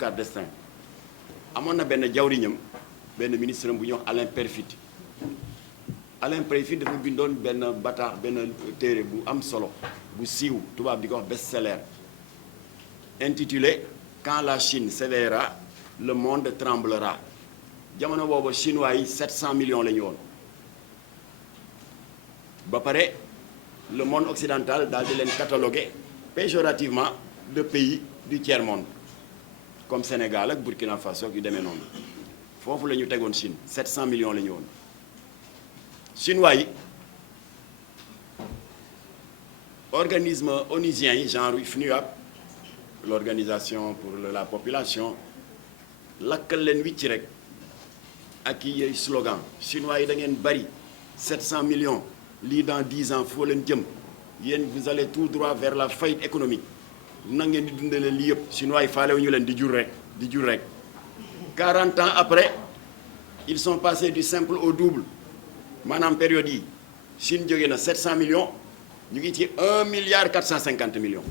Giscard d'Estaing amoon na benn jawriñam benn ministre bu ñuy wax Alain Peyrefitte Alain Peyrefitte dafa bindoon benn benn téere bu am solo bu siiw tubaab di ko wax best-seller intitulé Quand la Chine s'éveillera le monde tremblera jamono boobu chinois yi 700 millions la ñu woon ba pare le monde occidental daal di leen catalogué péjorativement de pays du tiers-monde comme Sénégal ak Burkina Faso yu demee noonu foofu la ñu tegoon Chine 700 millions la ñu woon chinois yi organisme onusien yi genre FNUAP l'organisation pour la population lakkal leen wicc rek ak yi slogan chinois yi da ngeen bari 700 millions lii dans 10 ans foo leen jëm yéen vous allez tout droit vers la faillite économique na ngeen di dundale lii yëpp chinois yi faalewu ñu leen di jur rek 40 ans après ils sont passés du simple au double maanaam période yi Chine jógee na 700 millions ñu ngi ci 1 milliard 450 millions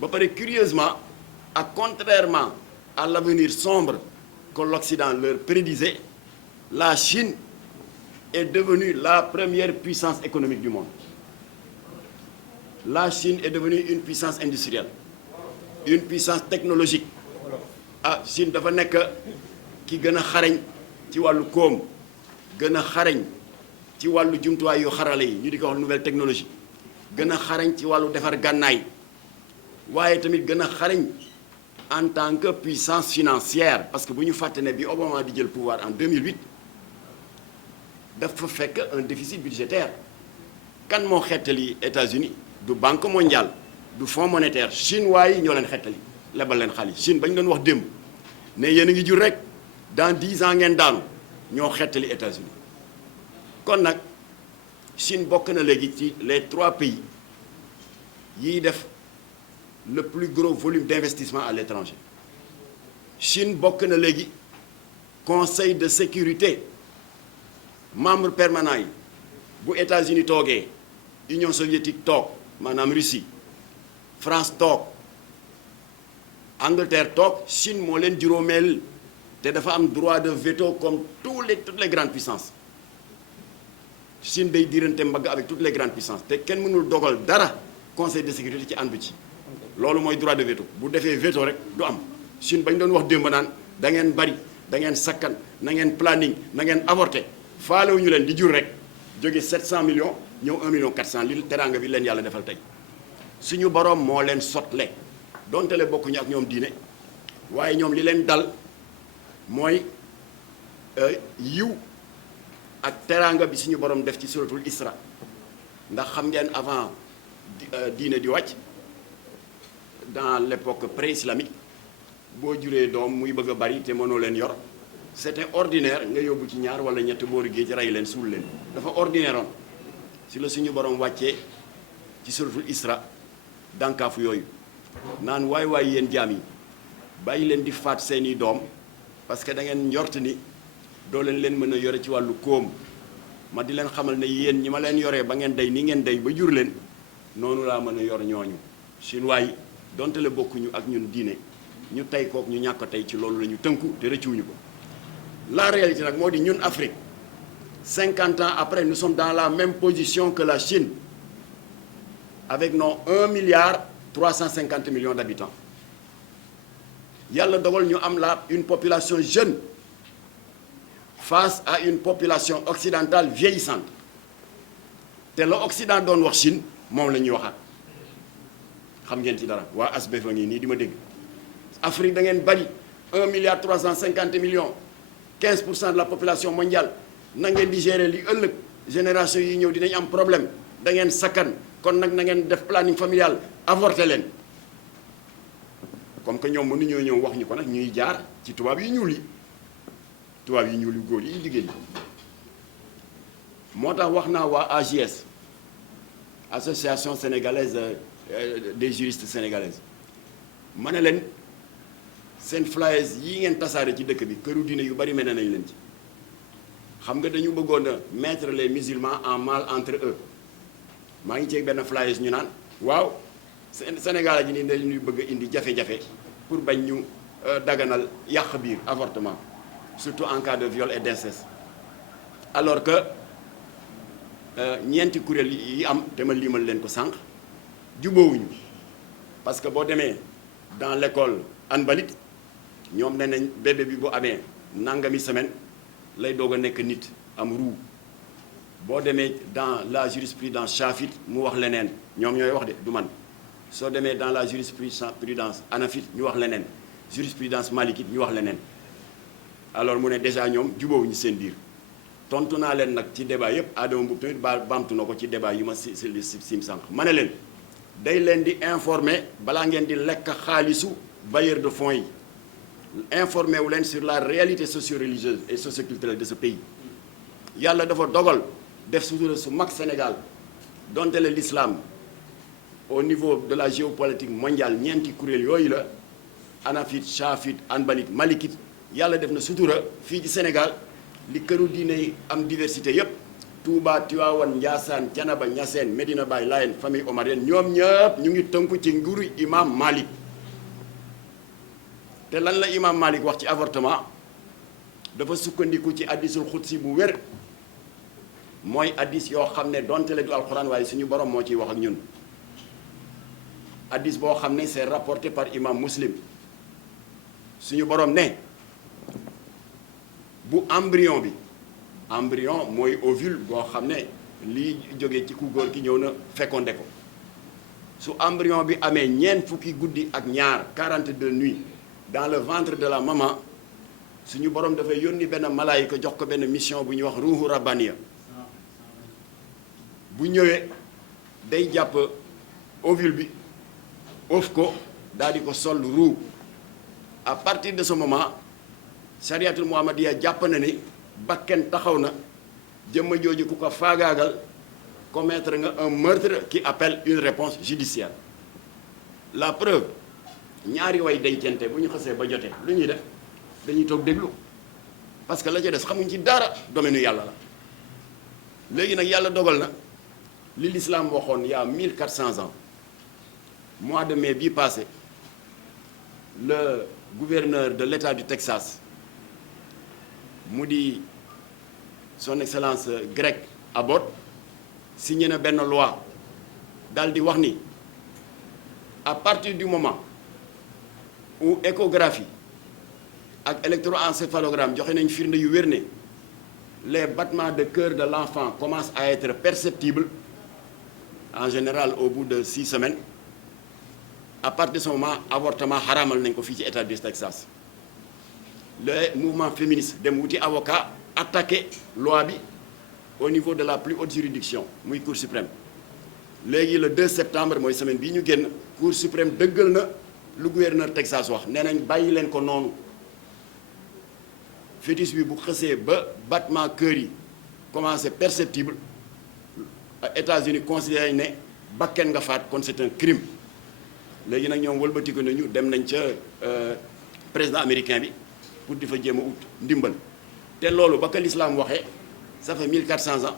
ba pare curieusement ak contrairement à l'avenir sombre que l'Occident leur prédisait la Chine est devenue la première puissance économique du monde. La Chine est devenue une puissance industrielle, une puissance technologique. Chine dafa nekk ki gën a xarañ ci wàllu koom gën a xarañ ci wàllu jumtuwaay yu xarale yi ñu di ko wax nouvelle technologie gën a xarañ ci wàllu defar gànnaay waaye tamit gën a xarañ en tant que puissance financière parce que bu ñu fàtte ne bi Obama di jël pouvoir en 2008 dafa fekk un déficit budgétaire kan moo xettali États-Unis du Banque mondiale du Fonds monétaire chinois yi ñoo leen xettali lebal leen xaalis Chine ba ñu doon wax démb ne yéen a ngi jur rek dans 10 ans ngeen daanu ñoo xettali États-Unis kon nag Chine bokk na léegi ci les 3 pays yiy def le plus gros volume d'investissement à l'étranger Chine bokk na léegi Conseil de sécurité membre permanent yi bu États-Unis toogee Union soviétique toog maanaam Russie France toog Angleterre toog Chine moo leen juróomeel te dafa am droit de veto comme toutes les grandes puissances Chine day diirante mbagg avec toutes les grandes puissances te kenn mënul dogal dara Conseil de sécurité ci àndu ci loolu mooy droit de veto bu defee veto rek du am Chine bañ doon wax démb naan da ngeen bari da ngeen sakkan na ngeen planning na ngeen avorté faalewuñu leen di jur rek jóge 700 millions ñëw 1 million 400 li teraanga bi leen yàlla defal tey suñu boroom moo leen sotle donte le bokkuñu ak ñoom diine waaye ñoom li leen dal mooy yiw ak teraanga bi suñu boroom def ci suratul Isra ndax xam ngeen avant diine di wàcc dans l'époque pré-islamique boo juree doom muy bëgg a bari te mënoo leen yor c'était ordinaire nga yóbbu ci ñaar wala ñett boori géej rey leen suul leen dafa ordinaire oon si la suñu borom wàccee ci suratul Isra dànkaafu yooyu naan waay yéen jaam yi bàyyi leen di faat seeni doom parce que da ngeen njort ni doo leen mën a yore ci wàllu koom ma di leen xamal ne yéen ñi ma leen yoree ba ngeen day ni ngeen day ba jur leen noonu laa mën a yor ñooñu chinois yi donte le bokkuñu ak ñun diine ñu tey kook ñu ñàkk tey ci loolu la ñu tënku te rëccuwuñu ko la réalité nag moo di ñun Afrique 50 ans après nous sommes dans la même position que la Chine avec nos 1 milliard 350 millions d'habitants yàlla dogal ñu am une population jeune face à une population occidentale vieillissante te la Occident doon wax Chine moom la ñuy waxaat xam ngeen ci dara waa ASBEF ngi nii di ma dégg Afrique da ngeen bari 1 milliard 350 millions 15% de la population mondiale na ngeen di gérer li ëllëg génération yi ñëw dinañ am problème da ngeen sakkan kon nag na ngeen def planning familial avorté leen comme que ñoom mënuñoo ñëw wax ñu ko nag ñuy jaar ci tubaab yi ñuul yu góor yi jigéen ñi moo tax wax naa waa AJS association sénégalaise des juristes sénégalaises ma ne leen seen flyers yi ngeen tasaare ci dëkk bi këru diine yu bari mel nañ leen ci xam nga dañu bëggoon a mettre les musulmans en mal entre eux maa ngi ci benn flyers ñu naan waaw Sénégal ji nii dañuy bëgg a indi jafe-jafe pour bañ ñu daganal yàq biir avortement surtout en cas de viol et d'inceste alors que ñeenti kuréel yi am te ma limal leen ko sànq jubóowuñu parce que boo demee dans l'école Anbalit ñoom nee nañ bébé bi bu amee nangami semaine lay doog a nekk nit am ruu boo demee dans la jurisprudence Chafit mu wax leneen ñoom ñooy wax de du man soo demee dans la jurisprudence Hanafite ñu wax leneen jurisprudence Malikite ñu wax leneen alors mu ne déjà ñoom jubóowuñu seen biir tontu naa leen nag ci débat yépp Adama Mboup tamit baamtu na ko ci débat yi ma sim sànq ma ne leen day leen di informer balaa ngeen di lekk xaalisu bailleur de fonds yi informer wu leen sur la réalité socio-religieuse et socio-culturelle de ce pays yàlla dafa dogal def sutura su mag Sénégal donte le l'islam au niveau de la géopolitique mondiale ñeenti kuréel yooyu la Hanafite Chafite Hanbalite Malikite yàlla def na sutura fii ci Sénégal li këru diine yi am diversité yépp Touba Tivaouane Ndiassane Thiénaba Niassène Medina Baye Layène famille omarienne ñoom ñëpp ñu ngi tënku ci nguuru imam Malik te lan la imam Malik wax ci avortement dafa sukkandiku ci hadisul xudsi bu wér mooy hadis yoo xam ne donte le du alxuraan waaye suñu borom moo ciy wax ak ñun hadis boo xam ne c'est rapporté par imam Muslim suñu borom ne bu embryon mooy ovule boo xam ne lii jógee ci ku góor ki ñëw na fécondé ko su embryon bi amee ñeent fukki guddi ak ñaar 42 nuits dans le ventre de la maman suñu borom dafay yónni benn malaayika jox ko benn mission bu ñuy wax ruuhu rabbaniya bu ñëwee day jàpp ovule bi oof ko daal di ko sol ruu à partir de ce moment chariatul muhammadiya jàpp na ni bakken taxaw na jëmma jooju ku ko faagaagal commettre nga un meurtre qui appelle une réponse judiciaire la preuve ñaari way dencante bu ñu xasee ba jote lu ñuy def dañuy toog déglu parce que la ca des xamuñ ci dara domaine yàlla la léegi nag yàlla dogal na li l'islam waxoon il y a 1400 ans mois de mai bii passé le gouverneur de l'État du Texas mu di son excellence Greg Abbott signé na benn loi daal di wax ni à partir du moment où échographie ak électroencéphalogramme joxe nañ firnde yu wér ne les battements de cœur de l'enfant commencent à être perceptibles en général au bout de 6 semaines à partir de ce moment avortement xaraamal nañ ko fii ci état du Texas le mouvement féministe dem wuti avocat attaqué loi bi au niveau de la plus haute juridiction muy cour suprême léegi le 2 septembre mooy semaine bii ñu génn cour suprême dëggal na lu gouverneur Texas wax nee nañ bàyyi leen ko noonu fœtus bi bu xësee ba battement cœur yi commencé perceptible États-Unis considéré ne bakken nga faat kon c'est un crime léegi nag ñoom wëlbatiku nañu dem nañ ca président américain bi pour di fa jéem a ut ndimbal te loolu ba ka l'islam waxee ça fait 1400 ans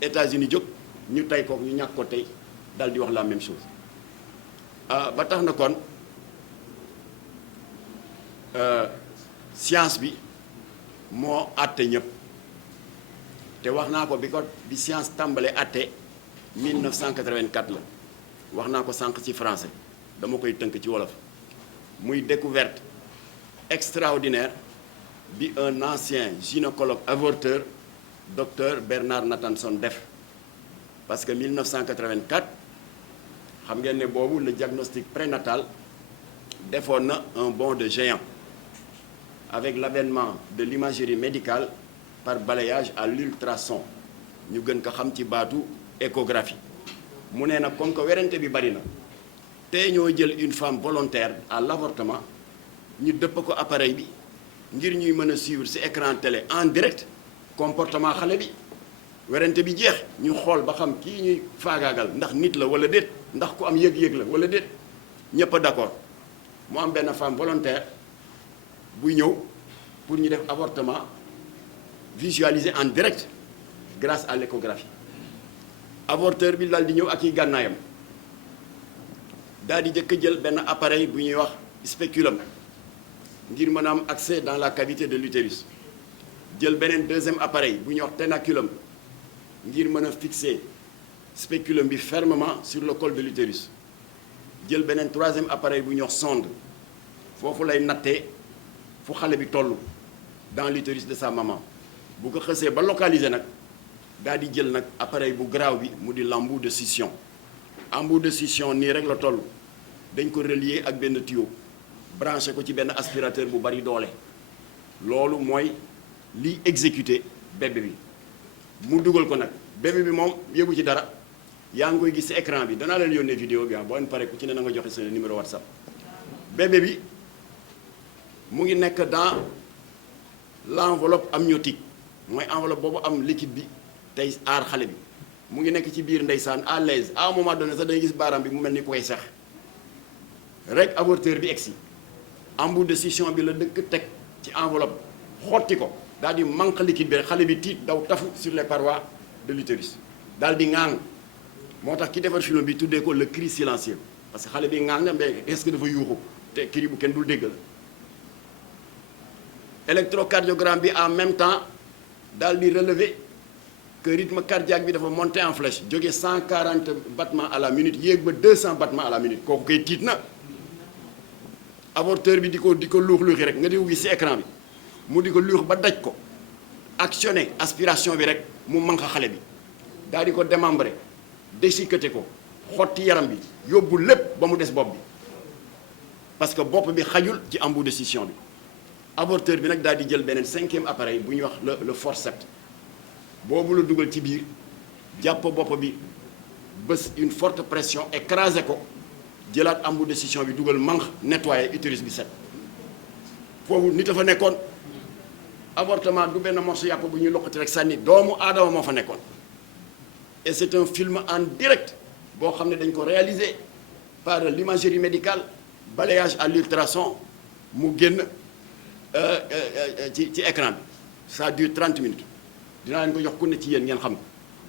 États-Unis jóg ñu tey ko ñu ñàkk ko tey daal di wax la même chose ba tax na kon science bi moo àtte ñëpp te wax naa ko bi science tàmbalee àtte 1984 la wax naa ko sànq ci français dama koy tënk ci wolof muy découverte extraordinaire bi un ancien gynécologue avorteur docteur Bernard Nathanson def parce que 1984 xam ngeen ne boobu le diagnostic prénatal defoon na un bond de géant avec l'avènement de l'imagerie médicale par balayage à l'ultrason ñu gën ko xam ci baatu échographie mu ne nag comme que werante bi bari na te ñoo jël une femme volontaire à l'avortement ñu dëpp ko appareil bi ngir ñuy mën a suivre ci écran télé en direct comportement xale bi werante bi jeex ñu xool ba xam kii ñuy faagaagal ndax nit la wala déet ndax ku am yëg-yëg la wala déet ñëpp a d'accord mu am benn femme volontaire buy ñëw pour ñu def avortement visualisé en direct grâce à l'échographie avorteur bi daal di ñëw ak i gànnaayam daal di jëkk jël benn appareil bu ñuy wax spéculum ngir mën a am accès dans la cavité de l'utérus jël beneen deuxième appareil bu ñuy wax ténaculum ngir mën a fixer spéculum bi fermement sur le col de l'utérus jël beneen troisième appareil bu ñuy wax sonde foofu lay nattee fu xale bi toll dans l'utérus de sa maman bu ko xësee ba localiser nag daal di jël nag appareil bu garaaw bi mu di l'embout de succion embout de succion nii rek la toll dañ ko relier ak benn tuyau branché ko ci benn aspirateur bu bari doole loolu mooy liy exécuter bébé bi mu dugal ko nag bébé bi moom yëgu ci dara yaa ngi koy gis ci écran bi danaa leen yónnee vidéo bi boo leen pare ku ci ne na nga joxe sa numéro WhatsApp bébé bi mu ngi nekk dans l'enveloppe amniotique mooy enveloppe boobu am liquide bi tey aar xale bi mu ngi nekk ci biir ndeysaan à l'aise à un moment donné sax dañuy gis baaraam bi mu mel ni koy sax rek avorteur bi egsi embout de succion bi la dëkk teg ci enveloppe xotti ko daal di manque liquide bi rek xale bi tiit daw tafu sur les parois de l'utérus daal di ŋaang moo tax ki defar film bi tuddee ko le cri silencieux parce que xale bi ŋaang na mais est-ce que dafa yuuxu te cri bu kenn dul dégg la électrocardiogramme bi en même temps daal di relever que rythme cardiaque bi dafa monter en flèche jóge 140 battements à la minute yéeg ba 200 battements à la minute kooku koy tiit na avorteur bi di ko luux-luuxi rek nga di ko gis ci écran bi mu di ko luux ba daj ko actionné aspiration bi rek mu manque xale bi daal di ko démembrer déchiqueté ko xotti yaram bi yóbbu lépp ba mu des bopp bi parce que bopp bi xajul ci embout de succion bi avorteur bi nag daal di jël beneen cinquième appareil bu ñuy wax le forceps boobu la dugal ci biir jàpp bopp bi bés une forte pression écrasé ko jëlaat embout de succion bi dugal manque nettoyé utérus bi set foofu nit a fa nekkoon avortement du benn morceau yàpp bu ñuy loqati rek sànni doomu aadama moo fa nekkoon et c'est un film en direct boo xam ne dañ ko réalisé par l'imagerie médicale balayage à l'ultrason mu génn ci écran bi ça dure 30 minutes dinaa leen ko jox ku ne ci yéen ngeen xam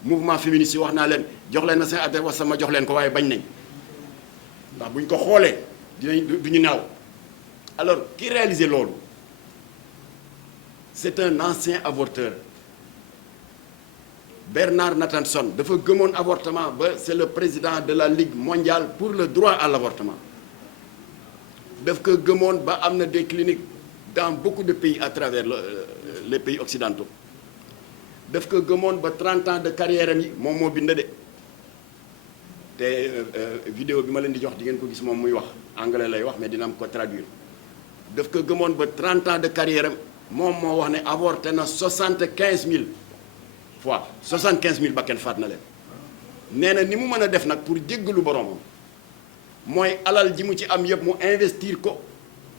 mouvement féministe yi wax naa leen jox leen na seen adresse wasa ma jox leen ko waaye bañ nañ ndax bu ñu ko xoolee dinañ du ñu nelaw alors ki réalisé loolu c'est un ancien avorteur Bernard Nathanson dafa gëmoon avortement ba c'est le président de la Ligue mondiale pour le droit à l'avortement daf ko gëmoon ba am na des cliniques dans beaucoup de pays à travers les pays occidentaux daf ko gëmoon ba 30 ans de carrière am yi moom moo bind de te vidéo bi ma leen di jox di ngeen ko gis moom muy wax anglais lay wax mais dina am ko traduire daf ko gëmoon ba 30 ans de carrière am moom moo wax ne avorté na 75 000 fois 75 000 bakken faat na leen nee na ni mu mën a def nag pour jéggalu boromam mooy alal ji mu ci am yëpp mu investir ko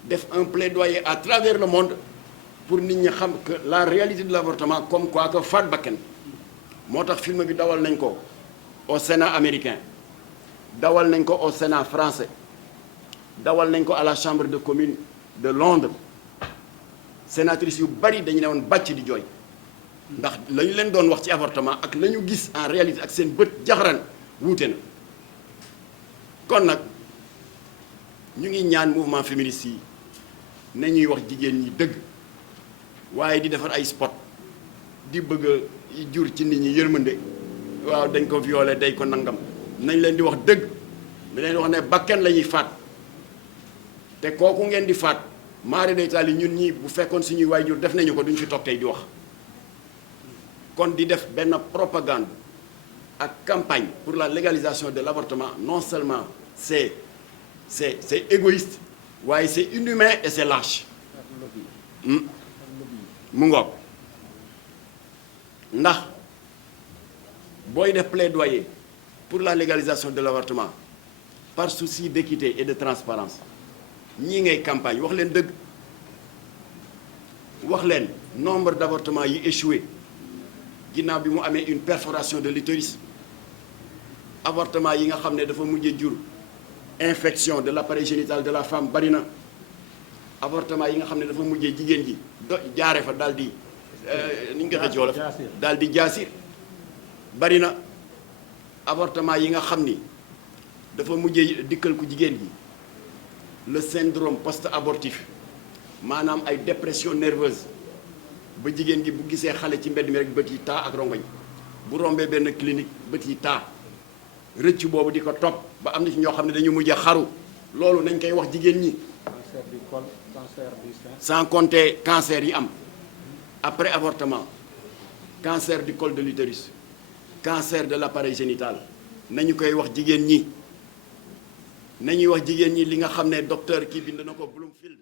def un plaidoyer à travers le monde pour nit ñi xam que la réalité de l'avortement comme quoi que faat bakken moo tax film bi dawal nañ ko au Sénat américain dawal nañ ko au Sénat français dawal nañ ko à la Chambre de communes de Londres sénatrices yu bari dañu ne woon bàcc di jooy ndax la ñu leen doon wax ci avortement ak la ñu gis en réalité ak seen bët jaxaran wuute na kon nag ñu ngi ñaan mouvement féministe yi na ñuy wax jigéen ñi dëgg waaye di defar ay spot di bëgg a jur ci nit ñi yërmande waaw dañ ko violé day ko nangam nañ leen di wax dëgg da leen wax ne bakken la ñuy faat te kooku ngeen di faat maari day taal yi ñun ñi bu fekkoon suñuy waajur def nañu ko duñ fi toog tey di wax kon di def benn propagande ak campagne pour la légalisation de l'avortement non seulement c'est égoïste waaye c'est inhumain et c'est lâche mu ngoog ndax booy def plaidoyer pour la légalisation de l'avortement par souci d'équité et de transparence ñii ngay campagne wax leen dëgg wax leen nombre d'avortements yi échoué ginnaaw bi mu amee une perforation de l'utérus avortement yi nga xam ne dafa mujjee jur infection de l'appareil génital de la femme bari na avortement yi nga xam ne dafa mujjee jigéen ji jaare fa daal di ni ñu ko waxee ci wolof daal di jaasir bari na avortement yi nga xam ni dafa mujjee dikkal ku jigéen ji le syndrome post-abortif maanaam ay dépression nerveuse ba jigéen gi bu gisee xale ci mbedd mi rek bët yi taa ak rongoñ bu rombee benn clinique bët yi taa rëcc boobu di ko topp ba am na ci ñoo xam ne dañu mujj xaru loolu nañ koy wax jigéen ñi. cancer du col, cancer du sein. sans compter cancer yi am après avortement, cancer du col de l'utérus, cancer de l'appareil génital nañu koy wax jigéen ñi nañuy wax jigéen ñi li nga xam ne docteur kii bind na ko Bloomfield